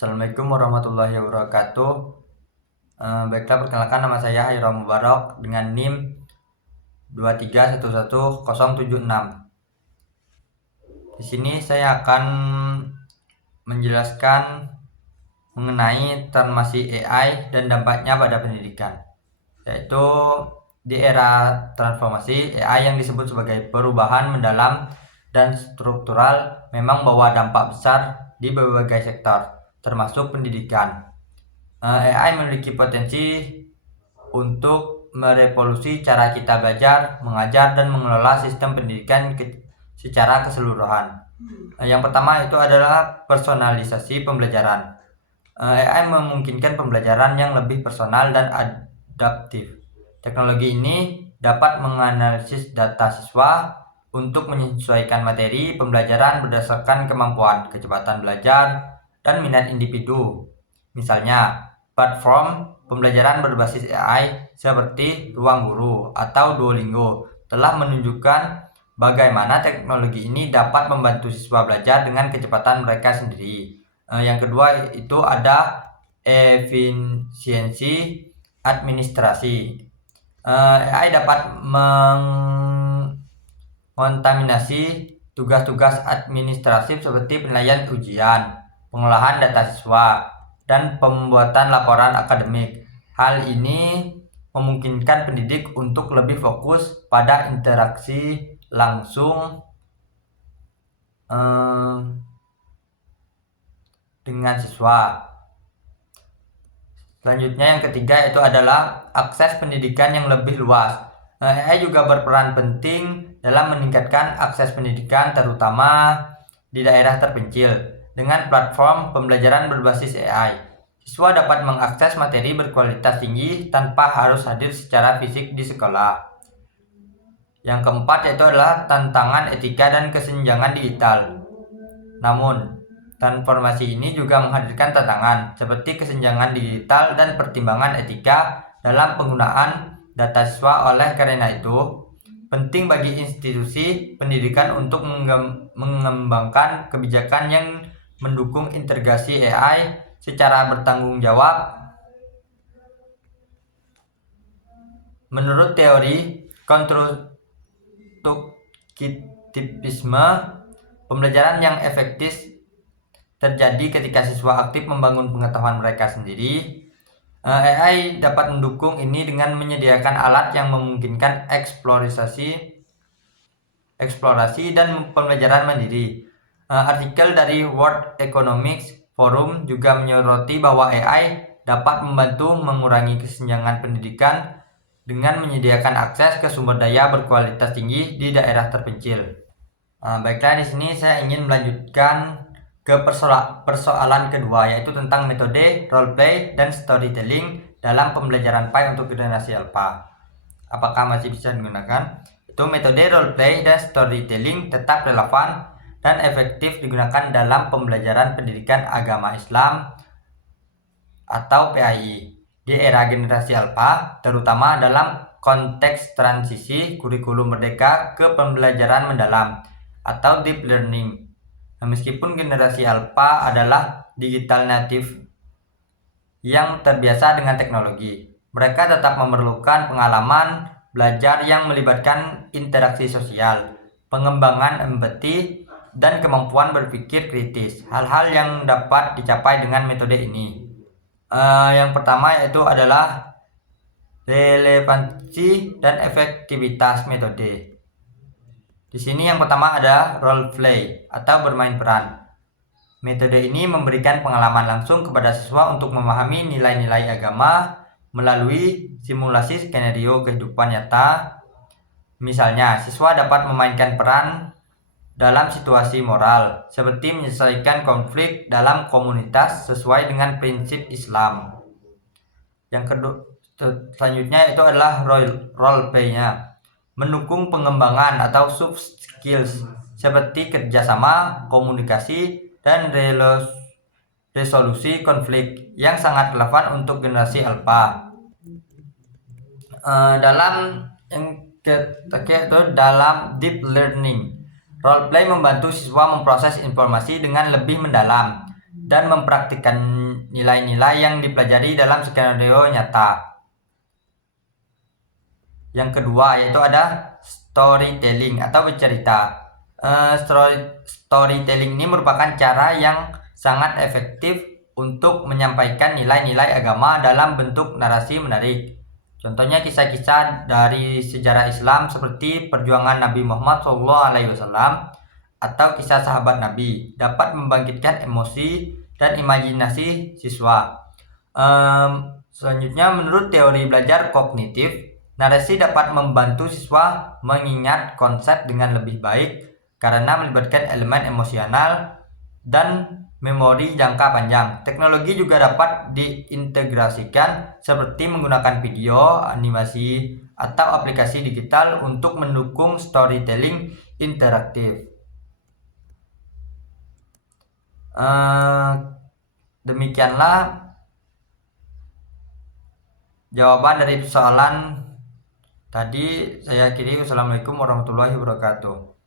Assalamualaikum warahmatullahi wabarakatuh. Baiklah, perkenalkan nama saya Hairul Mubarak dengan NIM 2311076. Di sini saya akan menjelaskan mengenai transformasi AI dan dampaknya pada pendidikan. Yaitu di era transformasi AI yang disebut sebagai perubahan mendalam dan struktural memang membawa dampak besar di berbagai sektor, termasuk pendidikan. AI memiliki potensi untuk merevolusi cara kita belajar, mengajar, dan mengelola sistem pendidikan secara keseluruhan. Yang pertama itu adalah personalisasi pembelajaran. AI memungkinkan pembelajaran yang lebih personal dan adaptif. Teknologi ini dapat menganalisis data siswa untuk menyesuaikan materi pembelajaran berdasarkan kemampuan, kecepatan belajar, dan minat individu. Misalnya, platform pembelajaran berbasis AI seperti Ruang Guru atau Duolingo telah menunjukkan bagaimana teknologi ini dapat membantu siswa belajar dengan kecepatan mereka sendiri. Yang kedua itu ada efisiensi administrasi. AI dapat mengontaminasi tugas-tugas administratif seperti penilaian ujian, pengolahan data siswa, dan pembuatan laporan akademik. Hal ini memungkinkan pendidik untuk lebih fokus pada interaksi langsung dengan siswa. Selanjutnya yang ketiga itu adalah akses pendidikan yang lebih luas. AI juga berperan penting dalam meningkatkan akses pendidikan terutama di daerah terpencil. Dengan platform pembelajaran berbasis AI, siswa dapat mengakses materi berkualitas tinggi tanpa harus hadir secara fisik di sekolah. Yang keempat yaitu adalah tantangan etika dan kesenjangan digital. Namun, transformasi ini juga menghadirkan tantangan seperti kesenjangan digital dan pertimbangan etika dalam penggunaan data siswa. Oleh karena itu, penting bagi institusi pendidikan untuk mengembangkan kebijakan yang mendukung integrasi AI secara bertanggung jawab. Menurut teori konstruktivisme, pembelajaran yang efektif terjadi ketika siswa aktif membangun pengetahuan mereka sendiri. AI dapat mendukung ini dengan menyediakan alat yang memungkinkan eksplorasi dan pembelajaran mandiri. Artikel dari World Economic Forum juga menyoroti bahwa AI dapat membantu mengurangi kesenjangan pendidikan dengan menyediakan akses ke sumber daya berkualitas tinggi di daerah terpencil. Baiklah, di sini saya ingin melanjutkan ke persoalan kedua, yaitu tentang metode roleplay dan storytelling dalam pembelajaran PAI untuk generasi alpha. Apakah masih bisa digunakan? Itu metode roleplay dan storytelling tetap relevan dan efektif digunakan dalam pembelajaran pendidikan agama Islam atau PAI di era generasi alpha, terutama dalam konteks transisi kurikulum merdeka ke pembelajaran mendalam atau deep learning. Meskipun generasi alpha adalah digital native yang terbiasa dengan teknologi, mereka tetap memerlukan pengalaman belajar yang melibatkan interaksi sosial, pengembangan empati, dan kemampuan berpikir kritis. Hal-hal yang dapat dicapai dengan metode ini. Yang pertama yaitu adalah relevansi dan efektivitas metode. Di sini yang pertama ada role play atau bermain peran. Metode ini memberikan pengalaman langsung kepada siswa untuk memahami nilai-nilai agama melalui simulasi skenario kehidupan nyata. Misalnya, siswa dapat memainkan peran dalam situasi moral, seperti menyelesaikan konflik dalam komunitas sesuai dengan prinsip Islam. Yang kedua, selanjutnya itu adalah role play-nya. Mendukung pengembangan atau soft skills seperti kerjasama, komunikasi, dan resolusi konflik yang sangat relevan untuk generasi alpha. Dalam yang ketiga itu dalam deep learning, role play membantu siswa memproses informasi dengan lebih mendalam dan mempraktikkan nilai-nilai yang dipelajari dalam skenario nyata. Yang kedua yaitu ada storytelling atau bercerita. Storytelling ini merupakan cara yang sangat efektif untuk menyampaikan nilai-nilai agama dalam bentuk narasi menarik. Contohnya kisah-kisah dari sejarah Islam seperti perjuangan Nabi Muhammad SAW atau kisah sahabat Nabi dapat membangkitkan emosi dan imajinasi siswa. Selanjutnya, menurut teori belajar kognitif, narasi dapat membantu siswa mengingat konsep dengan lebih baik karena melibatkan elemen emosional dan memori jangka panjang. Teknologi juga dapat diintegrasikan seperti menggunakan video, animasi, atau aplikasi digital untuk mendukung storytelling interaktif. Demikianlah jawaban dari persoalan tadi. Saya akhiri. Wassalamualaikum warahmatullahi wabarakatuh.